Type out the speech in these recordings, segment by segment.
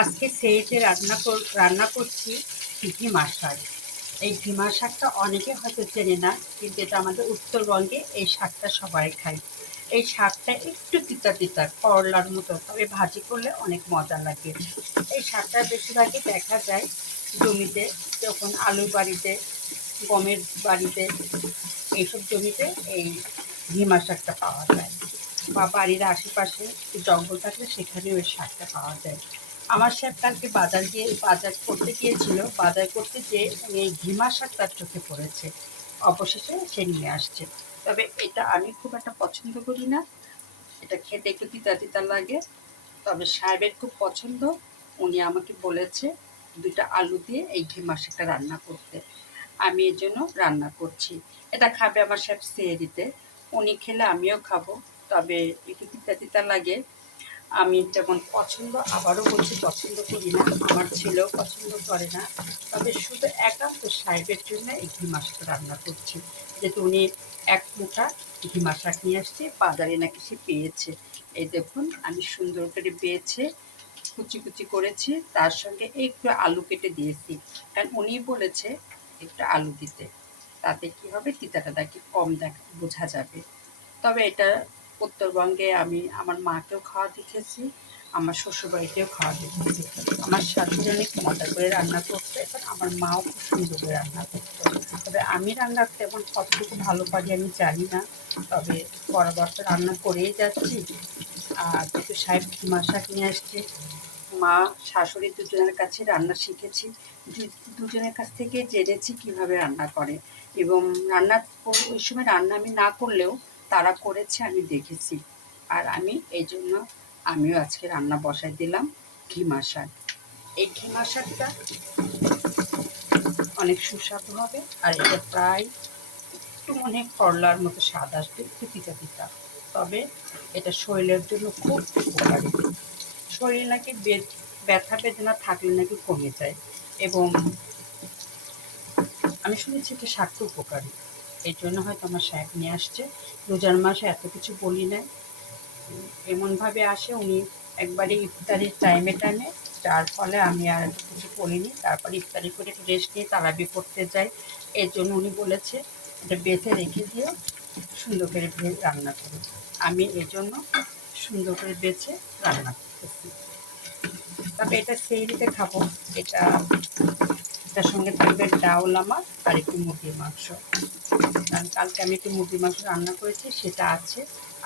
আজকে সেইতে রান্না করছি ঘিমা শাক। এই ঘিমা শাকটা অনেকে হয়তো চেনে না, কিন্তু এটা আমাদের উত্তরবঙ্গে এই শাকটা সবাই খায়। এই শাকটা একটু তিতা তিতা করলার মতো, তবে ভাজি করলে অনেক মজা লাগে। এই শাকটা বেশিরভাগই দেখা যায় জমিতে, যখন আলুর বাড়িতে, গমের বাড়িতে, এইসব জমিতে এই ঘিমা শাকটা পাওয়া যায়। বা বাড়ির আশেপাশে জঙ্গল থাকলে সেখানেও ওই শাকটা পাওয়া যায়। আমার স্যার কালকে বাজার করতে গিয়েছিল, বাজার করতে যেয়ে উনি এই ঘিমা শাক তার চোখে পড়েছে। অবশেষে সে নিয়ে আসছে। তবে এটা আমি খুব একটা পছন্দ করি না, এটা খেতে একটু তিতা তিতা লাগে। তবে সাহেবের খুব পছন্দ, উনি আমাকে বলেছে 2টা আলু দিয়ে এই ঘিমা শাকটা রান্না করতে। আমি এর জন্য রান্না করছি। এটা খাবে আমার সাহেব সেহরিতে, উনি খেলে আমিও খাবো। তবে একটু তিতা তিতা লাগে, আমি যেমন পছন্দ, আবারও বলছি পছন্দ করি না, আমার ছেলেও পছন্দ করে না। তবে শুধু একান্ত সাহেবের জন্য এই ঘিমা শাক রান্না করছি, যেহেতু উনি 1 মুঠা ঘিমা শাক নিয়ে আসছে, বাজারে নাকি সে পেয়েছে। এই দেখুন আমি সুন্দর করে বেছে কুচি কুচি করেছি, তার সঙ্গে একটু আলু কেটে দিয়েছি, কারণ উনি বলেছে একটু আলু দিতে, তাতে কি হবে তিতাটা নাকি কম বোঝা যাবে। তবে এটা উত্তরবঙ্গে আমি আমার মাকেও খাওয়া দেখেছি, আমার শ্বশুরবাড়িতেও খাওয়া দেখেছি। আমার শাশুড়ি অনেক মজা করে রান্না করতো, এবং আমার মাও খুব সুন্দর করে রান্না করতো। তবে আমি রান্না তেমন কতটুকু ভালো পারি আমি জানি না, তবে বরাবর তো রান্না করেই যাচ্ছি। আর যেহেতু সাহেব ঘিমা শাক নিয়ে আসছে, মা শাশুড়ি দুজনের কাছে রান্না শিখেছি, দুজনের কাছ থেকে জেনেছি কিভাবে রান্না করে। এবং ওই সময় রান্না আমি না করলেও তারা করেছে, আমি দেখেছি। আর আমি এই জন্য আমিও আজকে রান্না বসাই দিলাম ঘিমা শাক। এই ঘিমা শাকটা অনেক সুস্বাদু হবে, আর এটা প্রায় একটু মনে হয় করলার মতো স্বাদ আসবে, একটু তিতা তিতা। তবে এটা শরীরের জন্য খুব উপকারী। শরীর নাকি ব্যথা বেদনা থাকলে নাকি কমে যায়। এবং আমি শুনেছি এটা শাকটা উপকারী, এই জন্য হয়তো আমার সাহেব নিয়ে আসছে। রোজার মাসে এত কিছু বলি নাই, এমনভাবে আসে উনি একবারে ইফতারির টাইমে টাইমে, যার ফলে আমি আর এত কিছু বলিনি। তারপর ইফতারি করে একটু রেস্ট নিয়ে তারাবি করতে যাই, এর জন্য উনি বলেছে এটা বেঁধে রেখে দিও, সুন্দর করে রান্না করো। আমি এর জন্য সুন্দর করে বেছে রান্না করতেছি। তবে এটা সেহরিতে খাবো। এটা এটার সঙ্গে থাকবে ডাউল আমার, আর একটু মুরগির মাংস, কারণ কালকে আমি একটু মুরগির মাংস রান্না করেছি, সেটা আছে।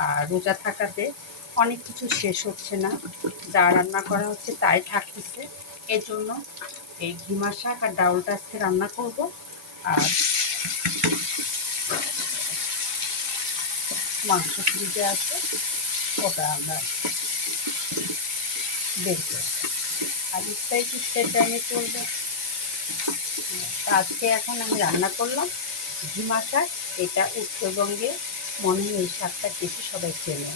আর রোজা থাকাতে অনেক কিছু শেষ হচ্ছে না, যা রান্না করা হচ্ছে তাই থাকতেছে। এর জন্য এই ঘিমা শাক আর ডাউলটা আজকে রান্না করব। আর মাংস ফ্রিজে আছে, ওটা আমরা দেখবো। আর ইফতারি টিফতারি টাইমে চলবে। আজকে এখন আমি রান্না করলাম ঘিমা শাক। এটা উত্তরবঙ্গে মনে হয় এই শাকটা বেশি সবাই চেনে।